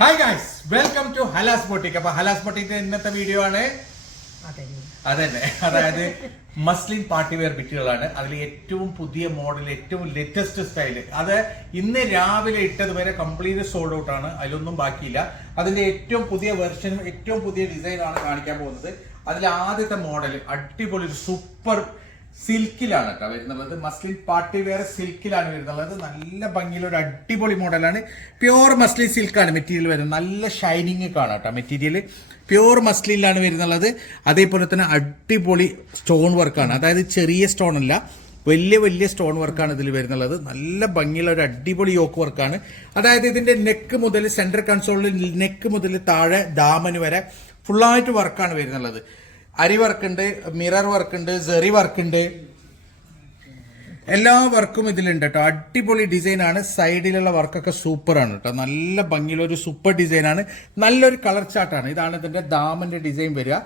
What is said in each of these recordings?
Hi guys welcome to Halas boutique അപ്പൊ Halas boutique ഇന്നത്തെ video ആണ്. അതെ. അതന്നെ. അതായത് മസ്ലിൻ പാർട്ടി വെയർ ബിറ്റുകളാണ് അതിൽ ഏറ്റവും പുതിയ മോഡൽ ഏറ്റവും ലേറ്റസ്റ്റ് സ്റ്റൈൽ അത് ഇന്ന് രാവിലെ ഇട്ടത് വരെ കംപ്ലീറ്റ് സോൾഡ് ഔട്ട് ആണ്. അതിലൊന്നും ബാക്കിയില്ല. അതിന്റെ ഏറ്റവും പുതിയ വെർഷനും ഏറ്റവും പുതിയ ഡിസൈനാണ് ആണ് കാണിക്കാൻ പോകുന്നത്. അതിൽ ആദ്യത്തെ മോഡൽ അടിപൊളി ഒരു സൂപ്പർ സിൽക്കിലാണ് കേട്ടോ വരുന്നുള്ളത് മസ്ലിൻ പാർട്ടി വെയർ സിൽക്കിലാണ് വരുന്നുള്ളത് നല്ല ഭംഗിയുള്ള ഒരു അടിപൊളി മോഡലാണ്. പ്യുവർ മസ്ലിൻ സിൽക്കാണ് മെറ്റീരിയൽ വരുന്നത്. നല്ല ഷൈനിങ് കാണാം കേട്ടോ മെറ്റീരിയൽ. പ്യുവർ മസ്ലിനിലാണ് വരുന്നുള്ളത് അതേപോലെ തന്നെ അടിപൊളി സ്റ്റോൺ വർക്കാണ്. അതായത് ചെറിയ സ്റ്റോൺ അല്ല വലിയ വലിയ സ്റ്റോൺ വർക്കാണ് ഇതിൽ വരുന്നുള്ളത് നല്ല ഭംഗിയുള്ള ഒരു അടിപൊളി യോക്ക് വർക്കാണ്. അതായത് ഇതിന്റെ നെക്ക് മുതൽ സെൻട്രൽ കൺസോളിൽ നെക്ക് മുതൽ താഴെ ദാമന് വരെ ഫുള്ളായിട്ട് വർക്കാണ് വരുന്നുള്ളത് അരി വർക്ക് ഉണ്ട് മിറർ വർക്ക് ഉണ്ട് സെറി വർക്ക് ഉണ്ട് എല്ലാ വർക്കും ഇതിലുണ്ട് കേട്ടോ അടിപൊളി ഡിസൈൻ ആണ് സൈഡിലുള്ള വർക്കൊക്കെ സൂപ്പർ ആണ് കേട്ടോ നല്ല ഭംഗിയുള്ള ഒരു സൂപ്പർ ഡിസൈൻ ആണ് നല്ലൊരു കളർ ചാർട്ടാണ്. ഇതാണ് ഇതിന്റെ ദാമന്റെ ഡിസൈൻ വരിക.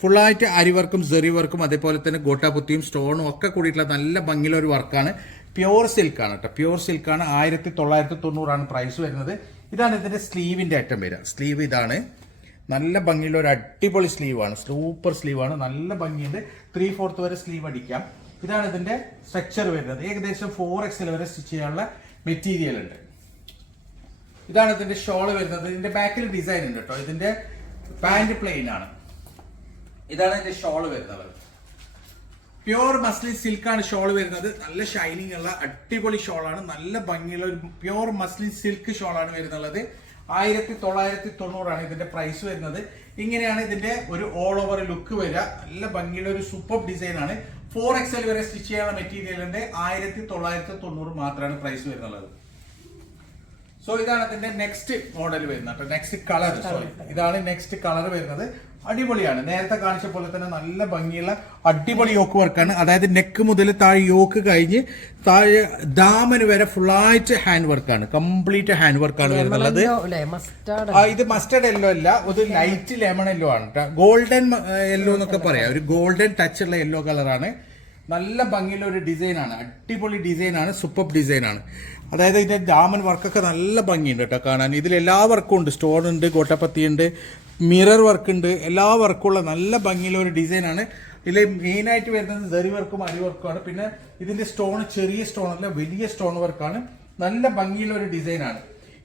ഫുള്ളായിട്ട് അരി വർക്കും സെറി വർക്കും അതേപോലെ തന്നെ ഗോട്ടാപുത്തിയും സ്റ്റോണും ഒക്കെ കൂടിയിട്ടുള്ള നല്ല ഭംഗിയുള്ള ഒരു വർക്കാണ് പ്യുവർ സിൽക്കാണ് കേട്ടോ പ്യുവർ സിൽക്കാണ് ആയിരത്തി തൊള്ളായിരത്തി തൊണ്ണൂറാണ് പ്രൈസ് വരുന്നത്. ഇതാണ് ഇതിന്റെ സ്ലീവിന്റെ ഐറ്റം വരിക. സ്ലീവ് ഇതാണ്. നല്ല ഭംഗിയുള്ള ഒരു അടിപൊളി സ്ലീവാണ്. സൂപ്പർ സ്ലീവാണ്. നല്ല ഭംഗിയുണ്ട്. ത്രീ ഫോർത്ത് വരെ സ്ലീവ് അടിക്കാം. ഇതാണ് ഇതിന്റെ സ്ട്രക്ചർ വരുന്നത്. ഏകദേശം ഫോർ എക്സൽ വരെ സ്റ്റിച്ച് ചെയ്യാനുള്ള മെറ്റീരിയൽ ഉണ്ട്. ഇതാണ് ഇതിന്റെ ഷോൾ വരുന്നത്. ഇതിന്റെ ബാക്കിൽ ഡിസൈൻ ഉണ്ട് കേട്ടോ. ഇതിന്റെ പാന്റ് പ്ലെയിൻ ആണ്. ഇതാണ് ഇതിന്റെ ഷോൾ വരുന്നത്. പ്യുവർ മസ്ലിൻ സിൽക്കാണ് ഷോൾ വരുന്നത്. നല്ല ഷൈനിങ് ഉള്ള അടിപൊളി ഷോളാണ് നല്ല ഭംഗിയുള്ള ഒരു പ്യുവർ മസ്ലിൻ സിൽക്ക് ഷോളാണ് വരുന്നുള്ളത് ആയിരത്തി തൊള്ളായിരത്തി തൊണ്ണൂറാണ് ഇതിന്റെ പ്രൈസ് വരുന്നത്. ഇങ്ങനെയാണ് ഇതിന്റെ ഒരു ഓൾ ഓവർ ലുക്ക് വരിക. നല്ല ഭംഗിയുള്ള ഒരു സൂപ്പർ ഡിസൈൻ ആണ്. ഫോർ എക്സൽ വരെ സ്റ്റിച്ച് ചെയ്യാനുള്ള മെറ്റീരിയലിന്റെ ആയിരത്തി തൊള്ളായിരത്തി തൊണ്ണൂറ് മാത്രമാണ് പ്രൈസ് വരുന്നുള്ളത്. സോ ഇതാണ് ഇതിന്റെ നെക്സ്റ്റ് മോഡൽ വരുന്നത്. നെക്സ്റ്റ് കളർ സോറി ഇതാണ് നെക്സ്റ്റ് കളർ വരുന്നത്. അടിപൊളിയാണ്. നേരത്തെ കാണിച്ച പോലെ തന്നെ നല്ല ഭംഗിയുള്ള അടിപൊളി യോക്ക് വർക്കാണ്. അതായത് നെക്ക് മുതൽ താഴെ യോക്ക് കഴിഞ്ഞ് താഴെ ദാമന് വരെ ഫുള്ളായിട്ട് ഹാൻഡ് വർക്കാണ് കംപ്ലീറ്റ് ഹാൻഡ് വർക്കാണ് വരുന്നുള്ളത്. ആ, ഇത് മസ്റ്റർഡ് യെല്ലോ അല്ല. ഇത് ലൈറ്റ് ലെമൺ യെല്ലോ ആണ്. ഗോൾഡൻ യെല്ലോ എന്നൊക്കെ പറയാം. ഒരു ഗോൾഡൻ ടച്ച് ഉള്ള യെല്ലോ കളറാണ് നല്ല ഭംഗിയുള്ള ഒരു ഡിസൈൻ ആണ്. അടിപൊളി ഡിസൈൻ ആണ്. സൂപ്പർ ഡിസൈൻ ആണ്. അതായത് ഇതിന്റെ ഡാമൻ വർക്കൊക്കെ നല്ല ഭംഗിയുണ്ട് കേട്ടോ കാണാൻ. ഇതിൽ എല്ലാ വർക്കും ഉണ്ട്. സ്റ്റോൺ ഉണ്ട് ഗോട്ടപ്പത്തി ഉണ്ട് മിറർ വർക്ക് ഉണ്ട്. എല്ലാ വർക്കുള്ള നല്ല ഭംഗിയുള്ള ഒരു ഡിസൈനാണ് ഇതിൽ മെയിൻ ആയിട്ട് വരുന്നത് ദരി വർക്കും അരി വർക്കുമാണ് പിന്നെ ഇതിന്റെ സ്റ്റോൺ ചെറിയ സ്റ്റോൺ അല്ല വലിയ സ്റ്റോൺ വർക്കാണ് നല്ല ഭംഗിയുള്ള ഒരു ഡിസൈനാണ്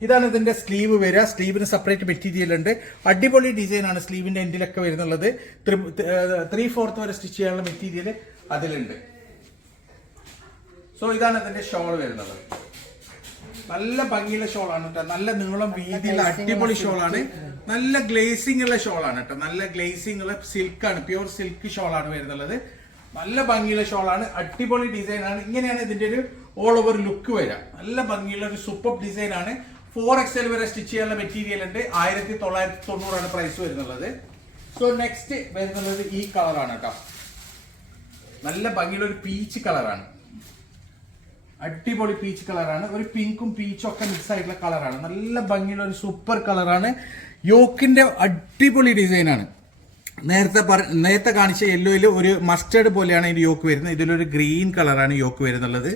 ഇതാണ് ഇതിന്റെ സ്ലീവ് വരിക. സ്ലീവിന് സെപ്പറേറ്റ് മെറ്റീരിയൽ ഉണ്ട്. അടിപൊളി ഡിസൈനാണ് സ്ലീവിന്റെ എൻഡിലൊക്കെ വരുന്നുള്ളത്. ത്രീ ഫോർത്ത് വരെ സ്റ്റിച്ച് ചെയ്യാനുള്ള മെറ്റീരിയൽ അതിലുണ്ട്. സോ ഇതാണ് ഇതിന്റെ ഷോൾ വരുന്നത്. നല്ല ഭംഗിയുള്ള ഷോളാണ് കേട്ടോ. നല്ല നീളം വീതിയുള്ള അടിപൊളി ഷോളാണ്. നല്ല ഗ്ലേസിംഗ് ഉള്ള ഷോളാണ് കേട്ടോ. നല്ല ഗ്ലേസിംഗ് ഉള്ള സിൽക്ക് ആണ്. പ്യുവർ സിൽക്ക് ഷോളാണ് വരുന്നുള്ളത്. നല്ല ഭംഗിയുള്ള ഷോളാണ്. അടിപൊളി ഡിസൈൻ ആണ്. ഇങ്ങനെയാണ് ഇതിന്റെ ഒരു ഓൾ ഓവർ ലുക്ക് വരാം നല്ല ഭംഗിയുള്ള ഒരു സൂപ്പർ ഡിസൈൻ ആണ്. ഫോർ എക്സൽ വരെ സ്റ്റിച്ച് ചെയ്യാനുള്ള മെറ്റീരിയൽ ഉണ്ട്. ആയിരത്തി തൊള്ളായിരത്തി തൊണ്ണൂറാണ് പ്രൈസ് വരുന്നുള്ളത്. സോ നെക്സ്റ്റ് വരുന്നുള്ളത് ഈ കളറാണ് കേട്ടോ. നല്ല ഭംഗിയുള്ള ഒരു പീച്ച് കളറാണ് അടിപൊളി പീച്ച് കളറാണ് ഒരു പിങ്കും പീച്ചും ഒക്കെ മിക്സ് ആയിട്ടുള്ള കളറാണ് നല്ല ഭംഗിയുള്ള ഒരു സൂപ്പർ കളറാണ് യോക്കിന്റെ അടിപൊളി ഡിസൈനാണ് നേരത്തെ പറ നേരത്തെ കാണിച്ച യെല്ലോയിൽ ഒരു മസ്റ്റേർഡ് പോലെയാണ് ഇതിന്റെ യോക്ക് വരുന്നത്. ഇതിലൊരു ഗ്രീൻ കളറാണ് യോക്ക് വരുന്നുള്ളത്.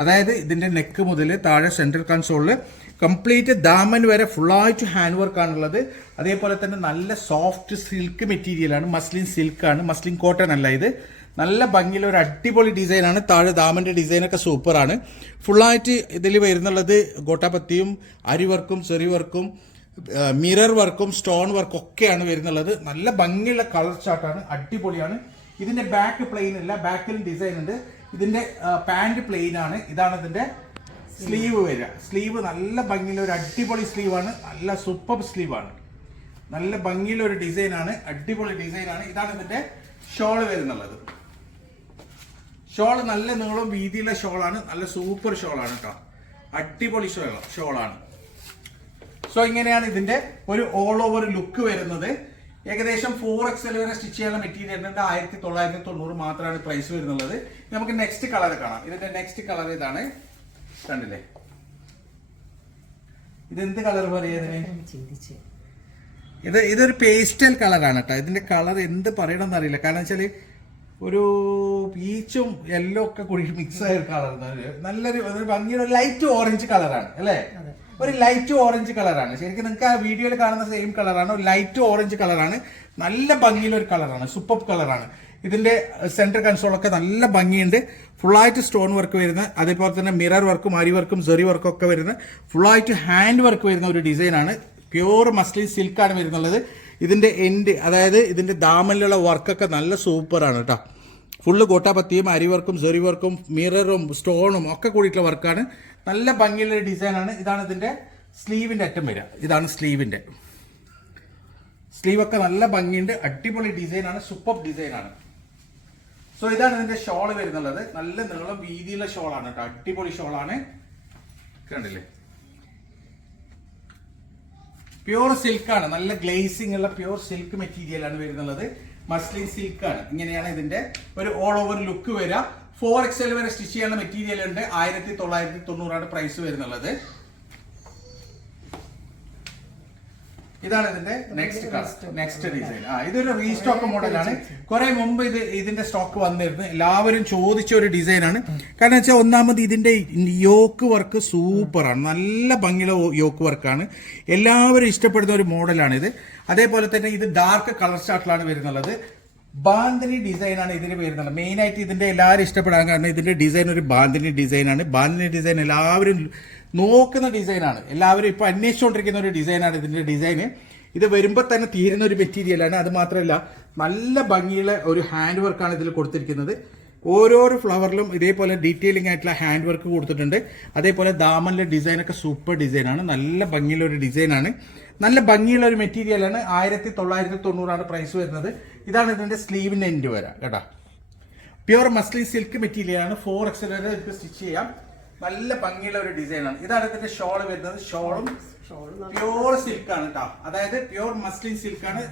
അതായത് ഇതിന്റെ നെക്ക് മുതൽ താഴെ സെൻട്രൽ കൺസോളിൽ കംപ്ലീറ്റ് ദാമൻ വരെ ഫുള്ളായിട്ട് ഹാൻഡ് വർക്ക് ആണുള്ളത്. അതേപോലെ തന്നെ നല്ല സോഫ്റ്റ് സിൽക്ക് മെറ്റീരിയലാണ് മസ്ലിൻ സിൽക്കാണ് മസ്ലിൻ കോട്ടൺ അല്ല ഇത്. നല്ല ഭംഗിയുള്ള ഒരു അടിപൊളി ഡിസൈനാണ് താഴെ ദാമന്റെ ഡിസൈനൊക്കെ സൂപ്പറാണ് ഫുള്ളായിട്ട് ഇതിൽ വരുന്നുള്ളത് ഗോട്ടാപത്തിയും അരി വർക്കും ചെറി വർക്കും മിറർ വർക്കും സ്റ്റോൺ വർക്കും ഒക്കെയാണ് വരുന്നുള്ളത്. നല്ല ഭംഗിയുള്ള കളർ ചാർട്ടാണ് അടിപൊളിയാണ്. ഇതിന്റെ ബാക്ക് പ്ലെയിൻ അല്ല ബാക്കിൽ ഡിസൈൻ ഉണ്ട്. ഇതിന്റെ പാന്റ് പ്ലെയിൻ ആണ്. ഇതാണ് ഇതിന്റെ സ്ലീവ് വരിക സ്ലീവ് നല്ല ഭംഗിയുള്ള ഒരു അടിപൊളി സ്ലീവാണ് നല്ല സൂപ്പർ സ്ലീവാണ് നല്ല ഭംഗിയുള്ള ഒരു ഡിസൈനാണ് അടിപൊളി ഡിസൈനാണ് ഇതാണ് ഇതിന്റെ ഷോൾ വരുന്നുള്ളത്. ഷോൾ നല്ല നീളം വീതിയുള്ള ഷോളാണ്. നല്ല സൂപ്പർ ഷോളാണ് കേട്ടോ അടിപൊളി ഷോൾ ഷോളാണ്. സോ ഇങ്ങനെയാണ് ഇതിന്റെ ഒരു ഓൾ ഓവർ ലുക്ക് വരുന്നത്. ഏകദേശം ഫോർ എക്സൽ വരെ സ്റ്റിച്ച് ചെയ്യുന്ന മെറ്റീരിയൽ ഉണ്ട് ആയിരത്തി തൊള്ളായിരത്തി തൊണ്ണൂറ് മാത്രമാണ് പ്രൈസ് വരുന്നുള്ളത്. നമുക്ക് നെക്സ്റ്റ് കളർ കാണാം. ഇതിന്റെ നെക്സ്റ്റ് കളർ ഇതാണ്. കണ്ടില്ലേ? ഇതെന്ത് കളർ പറയുന്നതിന് ഇത് ഇതൊരു പേസ്റ്റൽ കളറാണ് കേട്ടോ ഇതിന്റെ കളർ എന്ത് പറയണമെന്ന് അറിയില്ല. കാരണം വെച്ചാൽ ഒരു പീച്ചും യെല്ലോ ഒക്കെ കൂടി മിക്സ് ആയ ഒരു കളർ നല്ലൊരു ഒരു ഭംഗിയുടെ ലൈറ്റ് ഓറഞ്ച് കളറാണ് അല്ലേ? ഒരു ലൈറ്റ് ഓറഞ്ച് കളറാണ് ശരിക്കും നിങ്ങൾക്ക് ആ വീഡിയോയിൽ കാണുന്ന സെയിം കളറാണ് ഒരു ലൈറ്റ് ഓറഞ്ച് കളറാണ് നല്ല ഭംഗിയുള്ള ഒരു കളറാണ് സൂപ്പർ കളറാണ് ഇതിന്റെ സെന്റർ കൺസോളൊക്കെ നല്ല ഭംഗിയുണ്ട്. ഫുള്ളായിട്ട് സ്റ്റോൺ വർക്ക് വരുന്ന അതേപോലെ തന്നെ മിറർ വർക്കും അരി വർക്കും സെറി വർക്കും ഒക്കെ വരുന്ന ഫുള്ളായിട്ട് ഹാൻഡ് വർക്ക് വരുന്ന ഒരു ഡിസൈനാണ് പ്യൂർ മസ്ലിൻ സിൽക്കാണ് വരുന്നുള്ളത്. ഇതിന്റെ എൻഡ് അതായത് ഇതിന്റെ ദാമനിലുള്ള വർക്കൊക്കെ നല്ല സൂപ്പറാണ് കേട്ടോ. ഫുള്ള് കോട്ടാപ്പത്തിയും അരി വർക്കും സെറി വർക്കും മിററും സ്റ്റോണും ഒക്കെ കൂടിയിട്ടുള്ള വർക്കാണ്. നല്ല ഭംഗിയുള്ള ഡിസൈനാണ് ഇതാണ് ഇതിന്റെ സ്ലീവിന്റെ അറ്റം വരിക. ഇതാണ് സ്ലീവിന്റെ സ്ലീവൊക്കെ നല്ല ഭംഗിയുണ്ട്. അടിപൊളി ഡിസൈനാണ് സൂപ്പർ ഡിസൈനാണ് സോ ഇതാണ് ഇതിന്റെ ഷോൾ വരുന്നുള്ളത്. നല്ല നീളം വീതിയുള്ള ഷോളാണ് കേട്ടോ. അടിപൊളി ഷോളാണ് കണ്ടില്ലേ? പ്യൂർ സിൽക്കാണ് നല്ല ഗ്ലേസിംഗ് ഉള്ള പ്യൂർ സിൽക്ക് മെറ്റീരിയൽ ആണ് വരുന്നുള്ളത്. മസ്ലിൻ സിൽക്കാണ് ഇങ്ങനെയാണ് ഇതിന്റെ ഒരു ഓൾ ഓവർ ലുക്ക് വരിക ഫോർ എക്സൽ വരെ സ്റ്റിച്ച് ചെയ്യുന്ന മെറ്റീരിയൽ ഉണ്ട്. ആയിരത്തി തൊള്ളായിരത്തി തൊണ്ണൂറാണ് പ്രൈസ് വരുന്നുള്ളത്. ഇതാണ് ഇതിന്റെ നെക്സ്റ്റ് കളർ നെക്സ്റ്റ് ഡിസൈൻ ആ ഇതൊരു റീസ്റ്റോക്ക് മോഡലാണ് കുറെ മുമ്പ് ഇത് ഇതിന്റെ സ്റ്റോക്ക് വന്നിരുന്നു. എല്ലാവരും ചോദിച്ച ഒരു ഡിസൈനാണ് കാരണം വെച്ചാൽ ഒന്നാമത് ഇതിന്റെ യോക്ക് വർക്ക് സൂപ്പറാണ് നല്ല ഭംഗിയുള്ള യോക്ക് വർക്കാണ് എല്ലാവരും ഇഷ്ടപ്പെടുന്ന ഒരു മോഡലാണ് ഇത്. അതേപോലെ തന്നെ ഇത് ഡാർക്ക് കളർ ചാർട്ടിലാണ് വരുന്നുള്ളത്. ബാന്തിനി ഡിസൈൻ ആണ് ഇതിന് വരുന്നത് മെയിൻ ആയിട്ട് ഇതിന്റെ എല്ലാവരും ഇഷ്ടപ്പെടാൻ കാരണം ഇതിന്റെ ഡിസൈൻ ഒരു ബാന്തിനി ഡിസൈൻ ആണ്. ബാന്തിനി ഡിസൈൻ എല്ലാവരും നോക്കുന്ന ഡിസൈനാണ്. എല്ലാവരും ഇപ്പൊ അന്വേഷിച്ചുകൊണ്ടിരിക്കുന്ന ഒരു ഡിസൈനാണ് ഇതിന്റെ ഡിസൈന് ഇത് വരുമ്പോൾ തന്നെ തീരുന്ന ഒരു മെറ്റീരിയലാണ്. അത് മാത്രമല്ല നല്ല ഭംഗിയുള്ള ഒരു ഹാൻഡ് വർക്കാണ് ഇതിൽ കൊടുത്തിരിക്കുന്നത്. ഓരോരോ ഫ്ലവറിലും ഇതേപോലെ ഡീറ്റെയിലിംഗ് ആയിട്ടുള്ള ഹാൻഡ് വർക്ക് കൊടുത്തിട്ടുണ്ട്. അതേപോലെ ദാമനിലെ ഡിസൈനൊക്കെ സൂപ്പർ ഡിസൈനാണ് നല്ല ഭംഗിയുള്ള ഒരു ഡിസൈനാണ് നല്ല ഭംഗിയുള്ള ഒരു മെറ്റീരിയലാണ് ആയിരത്തി തൊള്ളായിരത്തി തൊണ്ണൂറാണ് പ്രൈസ് വരുന്നത്. ഇതാണ് ഇതിന്റെ സ്ലീവിന്റെ എൻഡ് വരാം കേട്ടോ. പ്യുവർ മസ്ലിൻ സിൽക്ക് മെറ്റീരിയലാണ് ഫോർ എക്സ് വരെ സ്റ്റിച്ച് ചെയ്യാം. നല്ല ഭംഗിയുള്ള ഒരു ഡിസൈനാണ്. ഇതാണ് ഇതിന്റെ ഷോൾ വരുന്നത്. ഷോളും പ്യുവർ സിൽക്ക് ആണ് കേട്ടോ അതായത് പ്യുവർ മസ്ലിൻ സിൽക്ക് ആണ്.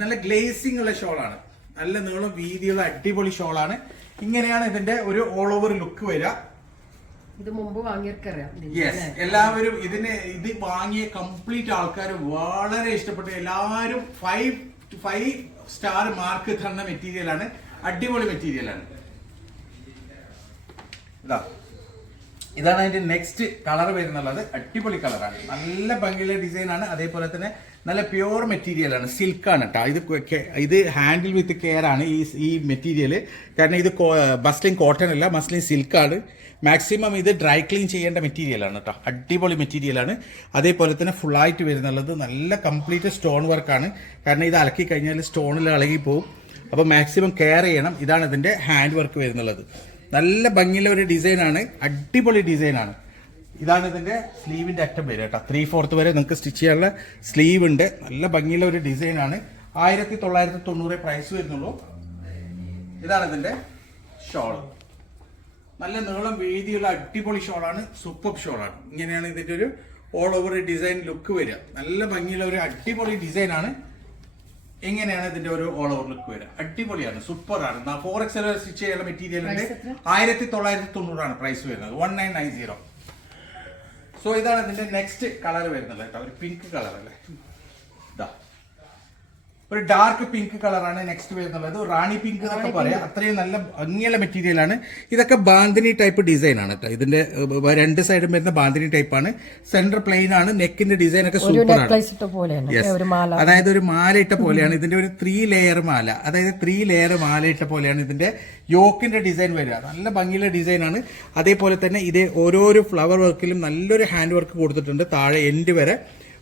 നല്ല ഗ്ലേസിംഗ് ഉള്ള ഷോളാണ് നല്ല നീളം വീതിയുള്ള അടിപൊളി ഷോളാണ് ഇങ്ങനെയാണ് ഇതിന്റെ ഒരു ഓൾ ഓവർ ലുക്ക് വരിക ഇത് മുമ്പ് വാങ്ങിയവർക്കറിയാം യെസ് എല്ലാവരും ഇതിന് ഇത് വാങ്ങിയ കംപ്ലീറ്റ് ആൾക്കാർ വളരെ ഇഷ്ടപ്പെട്ടു എല്ലാവരും ഫൈവ് ഫൈവ് സ്റ്റാർ മാർക്ക് തന്ന മെറ്റീരിയലാണ് അടിപൊളി മെറ്റീരിയലാണ് ഇതാ. ഇതാണ് അതിന്റെ നെക്സ്റ്റ് കളർ വരുന്നുള്ളത്. അടിപൊളി കളറാണ് നല്ല ഭംഗിയുള്ള ഡിസൈൻ ആണ്. അതേപോലെ തന്നെ നല്ല പ്യുവർ മെറ്റീരിയൽ ആണ്. കേട്ടോ ഇത് ഇത് ഹാൻഡിൽ വിത്ത് കെയർ ആണ് ഈ ഈ മെറ്റീരിയൽ കാരണം ഇത് മസ്ലിൻ കോട്ടൺ അല്ല മസ്ലിൻ ആണ്. മാക്സിമം ഇത് ഡ്രൈ ക്ലീൻ ചെയ്യേണ്ട മെറ്റീരിയൽ ആണ് കേട്ടോ അടിപൊളി മെറ്റീരിയൽ ആണ്. അതേപോലെ തന്നെ ഫുള്ളായിട്ട് വരുന്നുള്ളത് നല്ല കംപ്ലീറ്റ് സ്റ്റോൺ വർക്ക് ആണ്. കാരണം ഇത് അലക്കി കഴിഞ്ഞാൽ സ്റ്റോണിൽ ഇളകി പോകും അപ്പോൾ മാക്സിമം കെയർ ചെയ്യണം. ഇതാണ് ഇതിന്റെ ഹാൻഡ് വർക്ക് വരുന്നുള്ളത്. നല്ല ഭംഗിയുള്ള ഒരു ഡിസൈനാണ് അടിപൊളി ഡിസൈനാണ് ഇതാണ് ഇതിന്റെ സ്ലീവിന്റെ അറ്റം വരെ കേട്ടോ. ത്രീ ഫോർത്ത് വരെ നിങ്ങൾക്ക് സ്റ്റിച്ച് ചെയ്യാനുള്ള സ്ലീവ് ഉണ്ട്. നല്ല ഭംഗിയുള്ള ഒരു ഡിസൈനാണ് ആയിരത്തി തൊള്ളായിരത്തി തൊണ്ണൂറ് പ്രൈസ് വരുന്നുള്ളൂ. ഇതാണ് ഇതിന്റെ ഷോൾ നല്ല നീളം വീതിയുള്ള അടിപൊളി ഷോളാണ് സൂപ്പർ ഷോളാണ് ഇങ്ങനെയാണ് ഇതിന്റെ ഒരു ഓൾ ഓവർ ഡിസൈൻ ലുക്ക് വരിക. നല്ല ഭംഗിയുള്ള ഒരു അടിപൊളി ഡിസൈനാണ് എങ്ങനെയാണ് ഇതിന്റെ ഒരു ഓൾ ഓവർ ലുക്ക് വരിക? അടിപൊളിയാണ് സൂപ്പറാണ് ഫോർ എക്സ് സ്റ്റിച്ച് ചെയ്യുന്ന മെറ്റീരിയലിന്റെ ആയിരത്തി തൊള്ളായിരത്തി തൊണ്ണൂറാണ് പ്രൈസ് വരുന്നത്. One nine nine zero so ഇതാണ് ഇതിന്റെ നെക്സ്റ്റ് കളർ വരുന്നത് കേട്ടോ. ഒരു പിങ്ക് കളർ അല്ലേ? ഒരു ഡാർക്ക് പിങ്ക് കളറാണ് നെക്സ്റ്റ് വരുന്നുള്ളത്. റാണി പിങ്ക് എന്നൊക്കെ പറയാം. അത്രയും നല്ല ഭംഗിയുള്ള മെറ്റീരിയലാണ് ഇതൊക്കെ ബാന്തിനി ടൈപ്പ് ഡിസൈൻ ആണ് കേട്ടോ ഇതിന്റെ രണ്ട് സൈഡും വരുന്ന ബാന്തിനി ടൈപ്പ് ആണ്. സെന്റർ പ്ലെയിൻ ആണ്. നെക്കിന്റെ ഡിസൈൻ ഒക്കെ സൂപ്പർ ആണ്. അതായത് ഒരു മാല ഇട്ട പോലെയാണ്. ഇതിന്റെ ഒരു ത്രീ ലെയർ മാല. അതായത് ത്രീ ലെയർ മാല ഇട്ട പോലെയാണ് ഇതിന്റെ യോക്കിന്റെ ഡിസൈൻ വരിക. നല്ല ഭംഗിയുള്ള ഡിസൈൻ ആണ്. അതേപോലെ തന്നെ ഇതേ ഓരോരോ ഫ്ലവർ വർക്കിലും നല്ലൊരു ഹാൻഡ് വർക്ക് കൊടുത്തിട്ടുണ്ട് താഴെ എൻഡ് വരെ.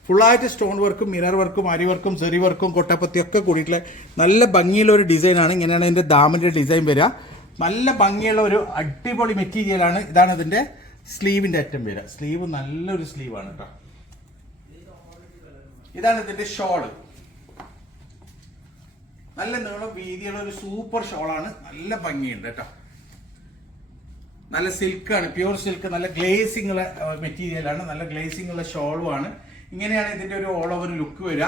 ഫുള്ളായിട്ട് സ്റ്റോൺ വർക്കും മിറർ വർക്കും അരി വർക്കും സെറി വർക്കും കൊട്ടപ്പത്തിയൊക്കെ കൂടിയിട്ടുള്ള നല്ല ഭംഗിയുള്ള ഒരു ഡിസൈനാണ്. ഇങ്ങനെയാണ് അതിന്റെ ദാമിന്റെ ഡിസൈൻ വരിക. നല്ല ഭംഗിയുള്ള ഒരു അടിപൊളി മെറ്റീരിയലാണ് ഇതാണ് ഇതിന്റെ സ്ലീവിന്റെ അറ്റം വരിക. സ്ലീവ് നല്ലൊരു സ്ലീവാണ് കേട്ടോ. ഇതാണ് ഇതിന്റെ ഷോൾ നല്ല നീളം വീതിയുള്ള ഒരു സൂപ്പർ ഷോളാണ്. നല്ല ഭംഗിയുണ്ട് കേട്ടോ. നല്ല സിൽക്കാണ് പ്യൂർ സിൽക്ക് നല്ല ഗ്ലേസിംഗ് ഉള്ള മെറ്റീരിയലാണ്. നല്ല ഗ്ലേസിംഗ് ഉള്ള ഷോളും ആണ്. ഇങ്ങനെയാണ് ഇതിന്റെ ഒരു ഓൾ ഓവർ ലുക്ക് വരിക.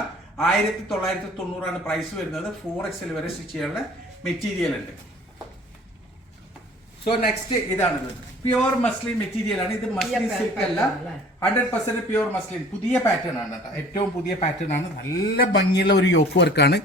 ആയിരത്തി തൊള്ളായിരത്തി തൊണ്ണൂറാണ് പ്രൈസ് വരുന്നത്. ഫോർ എക്സൽ വരെ സ്റ്റിച്ച് ചെയ്യാനുള്ള മെറ്റീരിയൽ ഉണ്ട്. സോ നെക്സ്റ്റ് ഇതാണ് പ്യുവർ മസ്ലിൻ മെറ്റീരിയൽ ആണ്. ഇത് മസ്ലിൻ സിൽക്ക് അല്ല? ഹൺഡ്രഡ് പെർസെന്റ് പ്യുവർ മസ്ലിൻ പുതിയ പാറ്റേൺ ആണ് കേട്ടോ. ഏറ്റവും പുതിയ പാറ്റേൺ ആണ്. നല്ല ഭംഗിയുള്ള ഒരു യോക്ക് വർക്കാണ്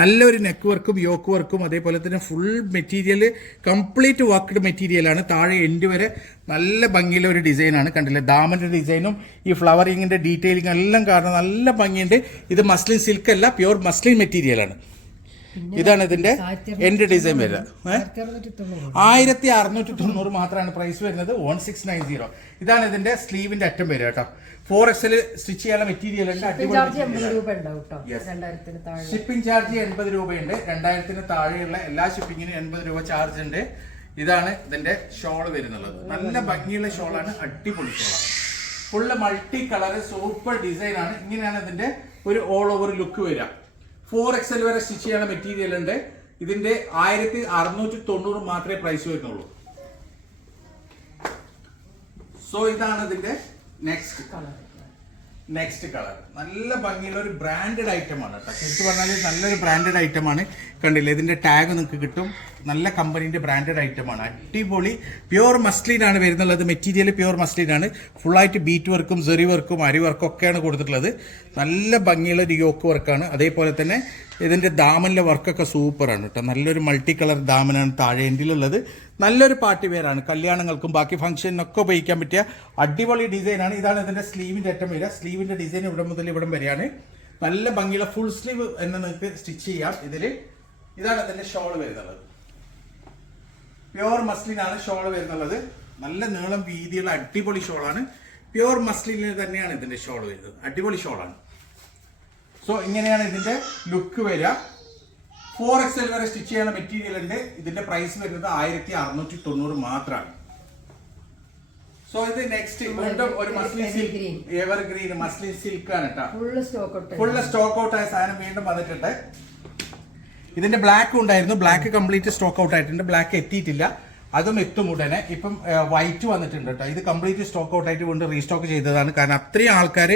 നല്ലൊരു നെക്ക് വർക്കും യോക്ക് വർക്കും അതേപോലെ തന്നെ full material complete worked material ആണ്. താഴെ എൻഡ് വരെ നല്ല ഭംഗിയുള്ള ഒരു ഡിസൈനാണ് കണ്ടില്ലേ? ദാമന്റെ ഡിസൈനും ഈ ഫ്ലവറിങ്ങിന്റെ ഡീറ്റെയിലിംഗ് എല്ലാം കാരണം നല്ല ഭംഗിയുണ്ട്. ഇത് മസ്ലിൻ സിൽക്ക് അല്ല പ്യുവർ മസ്ലിൻ മെറ്റീരിയൽ ആണ്. ഇതാണ് ഇതിന്റെ എൻഡ് ഡിസൈൻ ഏഹ് ആയിരത്തി അറുന്നൂറ്റി തൊണ്ണൂറ്. മാത്രമാണ് പ്രൈസ് വരുന്നത്. വൺ സിക്സ് നയൻ സീറോ ഇതാണ് ഇതിന്റെ സ്ലീവിന്റെ അറ്റം വരിക കേട്ടോ. ഫോർ എക്സൽ സ്റ്റിച്ച് ചെയ്യാനുള്ള മെറ്റീരിയൽ ഷിപ്പിംഗ് ചാർജ് എൺപത് രൂപയുണ്ട്. രണ്ടായിരത്തിന് താഴെയുള്ള എല്ലാ ഷിപ്പിങ്ങിനും എൺപത് രൂപ ചാർജ് ഉണ്ട്. ഇതാണ് ഇതിന്റെ ഷോൾ വരുന്നുള്ളത് നല്ല ഭംഗിയുള്ള ഷോളാണ് അടിപൊളി ഷോളാണ് full multi colour super design ആണ്. ഇങ്ങനെയാണ് ഇതിന്റെ ഒരു ഓൾ ഓവർ ലുക്ക് വരിക. ഫോർ എക്സൽ വരെ സ്റ്റിച്ച് ചെയ്യുന്ന മെറ്റീരിയൽ ഉണ്ട്. ഇതിന്റെ ആയിരത്തി അറുന്നൂറ്റി തൊണ്ണൂറ് മാത്രമേ പ്രൈസ് വരുന്നുള്ളൂ. സോ ഇതാണ് ഇതിന്റെ നെക്സ്റ്റ് കളർ നെക്സ്റ്റ് കളർ നല്ല ഭംഗിയുള്ള ഒരു ബ്രാൻഡഡ് ഐറ്റം ആണ് കേട്ടോ. ശരിക്കും പറഞ്ഞാൽ നല്ലൊരു ബ്രാൻഡഡ് ഐറ്റം ആണ്. കണ്ടില്ലേ? ഇതിന്റെ ടാഗ് നിങ്ങൾക്ക് കിട്ടും. നല്ല കമ്പനീന്റെ ബ്രാൻഡഡ് ഐറ്റം ആണ്. അടിപൊളി. പ്യുവർ മസ്ലിൻ ആണ് വരുന്നുള്ളത്. മെറ്റീരിയൽ പ്യുവർ മസ്ലിൻ ആണ്. ഫുള്ളായിട്ട് ബീറ്റ് വർക്കും സെറി വർക്കും അരി വർക്കും ഒക്കെയാണ് കൊടുത്തിട്ടുള്ളത്. നല്ല ഭംഗിയുള്ള ഒരു യോക്ക് വർക്കാണ് അതേപോലെ തന്നെ ഇതിന്റെ ദാമനിലെ വർക്കൊക്കെ സൂപ്പറാണ് കേട്ടോ. നല്ലൊരു മൾട്ടി കളർ ദാമനാണ് താഴെ എൻഡിലുള്ളത് നല്ലൊരു പാർട്ടി വെയറാണ് കല്യാണങ്ങൾക്കും ബാക്കി ഫംഗ്ഷനൊക്കെ ഉപയോഗിക്കാൻ പറ്റിയ അടിപൊളി ഡിസൈനാണ് ഇതാണ് ഇതിന്റെ സ്ലീവിന്റെ അറ്റം വരിക. സ്ലീവിന്റെ ഡിസൈൻ ഇവിടെ മുതൽ ഇവിടം വരെയാണ്. നല്ല ഭംഗിയുള്ള ഫുൾ സ്ലീവ് എന്ന് നിങ്ങൾക്ക് സ്റ്റിച്ച് ചെയ്യാം ഇതിൽ. ഇതാണ് അതിന്റെ ഷോൾ വരുന്നത് പ്യുവർ മസ്ലിനാണ് ഷോൾ വരുന്നുള്ളത്. നല്ല നീളം വീതിയുള്ള അടിപൊളി ഷോളാണ് പ്യുവർ മസ്ലിനിൽ തന്നെയാണ് ഇതിന്റെ ഷോൾ വരുന്നത്. അടിപൊളി ഷോളാണ് സോ ഇങ്ങനെയാണ് ഇതിന്റെ ലുക്ക് വരിക. ഫോർ എക്സ് എൽ വരെ സ്റ്റിച്ച് ചെയ്യുന്ന മെറ്റീരിയൽ ഉണ്ട്. ഇതിന്റെ പ്രൈസ് വരുന്നത് ആയിരത്തി അറുന്നൂറ്റി തൊണ്ണൂറ് മാത്രമാണ്. സോ ഇത് നെക്സ്റ്റ് വീണ്ടും ഒരു muslin silk. Evergreen muslin silk ആണ് കേട്ടോ ഫുൾ ഫുള്ള് സ്റ്റോക്ക് ഔട്ട് ആയ സാധനം വീണ്ടും വന്നിട്ടുണ്ട്. ഇതിന്റെ ബ്ലാക്ക് ഉണ്ടായിരുന്നു. ബ്ലാക്ക് കംപ്ലീറ്റ് സ്റ്റോക്ക് ഔട്ട് ആയിട്ടുണ്ട്. ബ്ലാക്ക് എത്തിയിട്ടില്ല. അതും എത്തും ഉടനെ ഇപ്പം വൈറ്റ് വന്നിട്ടുണ്ട് കേട്ടോ ഇത് കംപ്ലീറ്റ് സ്റ്റോക്ക് ഔട്ട് ആയിട്ട് കൊണ്ട് റീസ്റ്റോക്ക് ചെയ്തതാണ്. കാരണം അത്രയും ആൾക്കാർ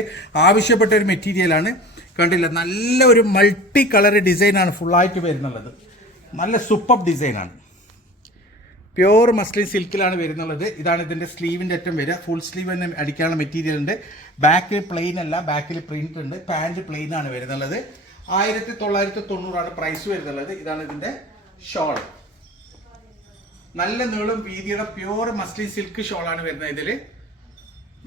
ആവശ്യപ്പെട്ട ഒരു മെറ്റീരിയലാണ് കണ്ടില്ല? നല്ല ഒരു മൾട്ടി കളർ ഡിസൈനാണ് ഫുള്ളായിട്ട് വരുന്നുള്ളത്. നല്ല സൂപ്പർ ഡിസൈനാണ് പ്യുവർ മസ്ലിൻ സിൽക്കിലാണ് വരുന്നുള്ളത്. ഇതാണ് ഇതിന്റെ സ്ലീവിന്റെ അറ്റം വരിക. ഫുൾ സ്ലീവ് തന്നെ അടിക്കാനുള്ള മെറ്റീരിയൽ ഉണ്ട്. ബാക്കിൽ പ്ലെയിൻ അല്ല ബാക്കിൽ പ്രിന്റ് ഉണ്ട്. പാന്റ് പ്ലെയിൻ ആണ് വരുന്നുള്ളത്. ആയിരത്തി തൊള്ളായിരത്തി തൊണ്ണൂറാണ് പ്രൈസ് വരുന്നുള്ളത്. ഇതാണ് ഇതിന്റെ ഷോൾ നല്ല നീളം വീതിയുടെ പ്യൂർ മസ്ലിൻ സിൽക്ക് ഷോളാണ് വരുന്നത് ഇതിൽ.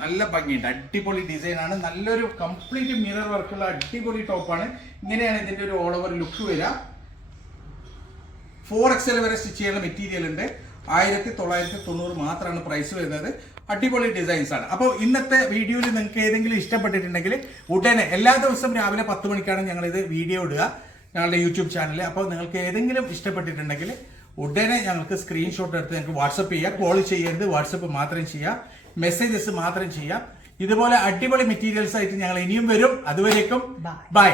നല്ല ഭംഗിയുണ്ട്. അടിപൊളി ഡിസൈനാണ് നല്ലൊരു കംപ്ലീറ്റ് മിറർ വർക്കുള്ള അടിപൊളി ടോപ്പാണ് ഇങ്ങനെയാണ് ഇതിന്റെ ഒരു ഓൾ ഓവർ ലുക്ക് വരിക. ഫോർ എക്സൽ വരെ സ്റ്റിച്ച് ചെയ്യുന്ന മെറ്റീരിയൽ ഉണ്ട്. ആയിരത്തി തൊള്ളായിരത്തി തൊണ്ണൂറ് മാത്രമാണ് പ്രൈസ് വരുന്നത്. അടിപൊളി ഡിസൈൻസ് ആണ്. അപ്പോൾ ഇന്നത്തെ വീഡിയോയിൽ നിങ്ങൾക്ക് ഏതെങ്കിലും ഇഷ്ടപ്പെട്ടിട്ടുണ്ടെങ്കിൽ ഉടനെ എല്ലാ ദിവസവും രാവിലെ പത്ത് മണിക്കാണ് ഞങ്ങളിത് വീഡിയോ ഇടുക. ഞങ്ങളുടെ യൂട്യൂബ് ചാനലിൽ അപ്പോൾ നിങ്ങൾക്ക് ഏതെങ്കിലും ഇഷ്ടപ്പെട്ടിട്ടുണ്ടെങ്കിൽ ഉടനെ ഞങ്ങൾക്ക് സ്ക്രീൻഷോട്ട് എടുത്ത് ഞങ്ങൾക്ക് വാട്സപ്പ് ചെയ്യുക കോൾ ചെയ്യരുത്. വാട്സപ്പ് മാത്രം ചെയ്യാം. മെസ്സേജസ് മാത്രം ചെയ്യാം. ഇതുപോലെ അടിപൊളി മെറ്റീരിയൽസ് ആയിട്ട് ഞങ്ങൾ ഇനിയും വരും. അതുവരേക്കും ബൈ